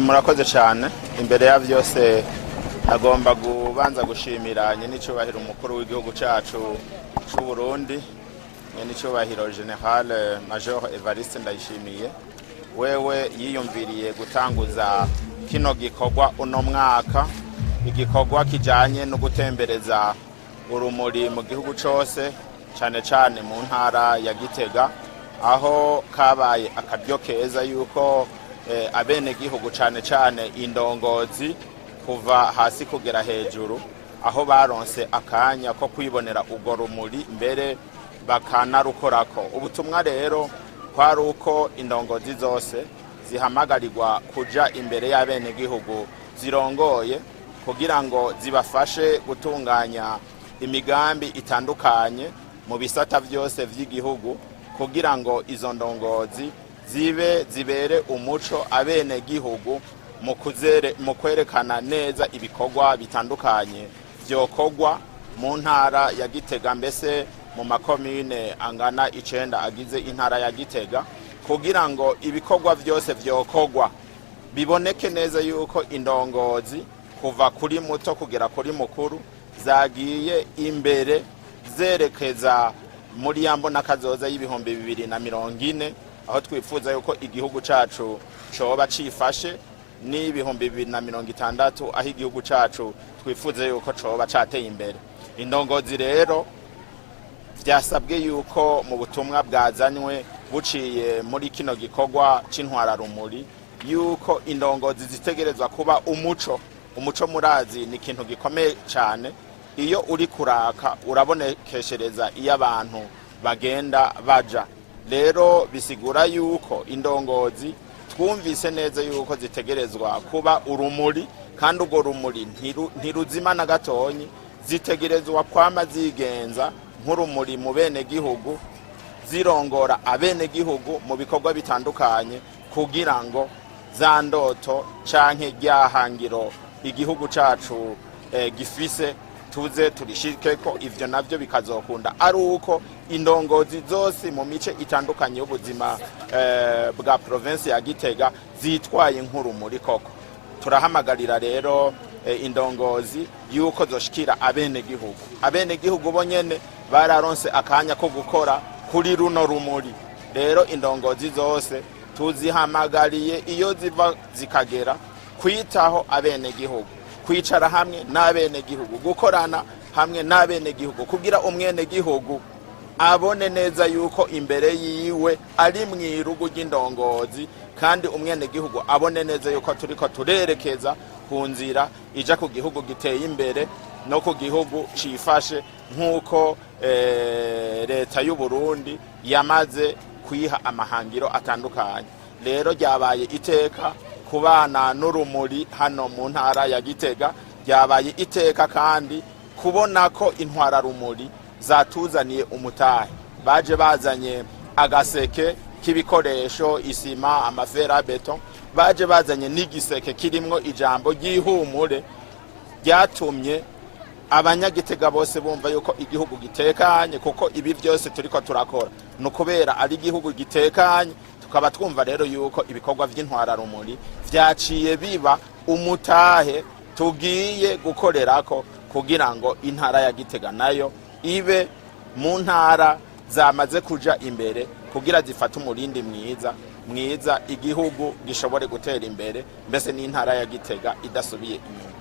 murakoze cyane imbere ya vyose agomba kubanza gushimira n'icubahiro umukuru w'igihugu cyacu cy'u Burundi n'icubahiro General Major Evariste Ndayishimiye wewe yiyumviriye gutanguza kino gikorwa uno mwaka igikorwa kijanye no gutembereza urumuri mu gihugu cyose cyane cyane mu ntara ya Gitega aho kabaye akaryo keza yuko abene gihugu cyane cyane indongozi kuva hasi kugera hejuru aho baronse akanya ko kwibonera ugo rumuri mbere bakanarukorako ubutumwa rero kwari uko indongozi zose zihamagarirwa kuja imbere y'abene gihugu zirongoye kugira ngo zibafashe gutunganya imigambi itandukanye mu bisata byose vy'igihugu kugira ngo izo ndongozi zibere umuco abene gihugu mu kwerekana neza ibikorwa bitandukanye byokorwa mu ntara ya Gitega mbese mu makomine angana 9 agize intara ya Gitega kugira ngo ibikorwa byose byokorwa biboneke neza yuko indongozi kuva kuri muto kugera kuri mukuru zagiye imbere zerekeza muri yambo nakazoza y'ibihumbi 2040 aho twifuza yuko igihugu cacu coba cifashe n'ibihumbi 2060 aho igihugu cacu twifuza yuko coba cateye imbere indongozi rero vyasabwe yuko mu butumwa bwazanywe buciye muri kino gikorwa c'intwara rumuri yuko indongozi zitegerezwa kuba umuco murazi ni ikintu gikomeye cyane iyo uri kuraka urabonekeshereza iyo abantu bagenda baja rero bisigura yuko indongozi twumvise neza yuko zitegerezwa kuba urumuri kandi urwo rumuri ntiruzima na gatonyi zitegerezwa kwama zigenza nk'urumuri mu bene gihugu zirongora abene gihugu mu bikorwa bitandukanye kugira ngo za ndoto canke ryahangiro igihugu cacu gifise tuze turishike ko ivyo navyo bikazokunda ari uko indongozi zose mu mice itandukanye y'ubuzima bwa province ya Gitega zitwaye nk'urumuri koko turahamagarira rero indongozi yuko zoshikira abene gihugu bonyene bararonse akanya ko gukora kuri runo rumuri rero indongozi zose tuzihamagariye iyo ziva zikagera kwitaho abene gihugu kwicara hamwe n'abene gihugu gukorana hamwe n'abene gihugu kugira umwene gihugu abone neza yuko imbere yiwe ari mwirugu ry'indongozi kandi umwene gihugu abone neza yuko turiko turerekeza ku nzira ija ku gihugu giteye imbere no ku gihugu cifashe nk'uko leta y'u Burundi yamaze kwiha amahangiro atandukanye rero ryabaye iteka kubana n'urumuri hano mu ntara ya Gitega ryabaye iteka kandi kubona ko intwara rumuri zatuzaniye umutahe baje bazanye agaseke k'ibikoresho isima amafera beton baje bazanye n'igiseke kirimwo ijambo ry'ihumure ryatumye abanyagitega bose bumva yuko igihugu gitekanye kuko ibi byose turiko turakora no kubera ari igihugu gitekanye tukaba twumva rero yuko ibikorwa by'intwara rumuri vyaciye biba umutahe tugiye gukorerako kugira ngo intara ya Gitega nayo ibe mu ntara zamaze kuja imbere kugira zifata umurindi mwiza igihugu gishobore gutera imbere mbese n'intara ya Gitega idasubiye inyuma.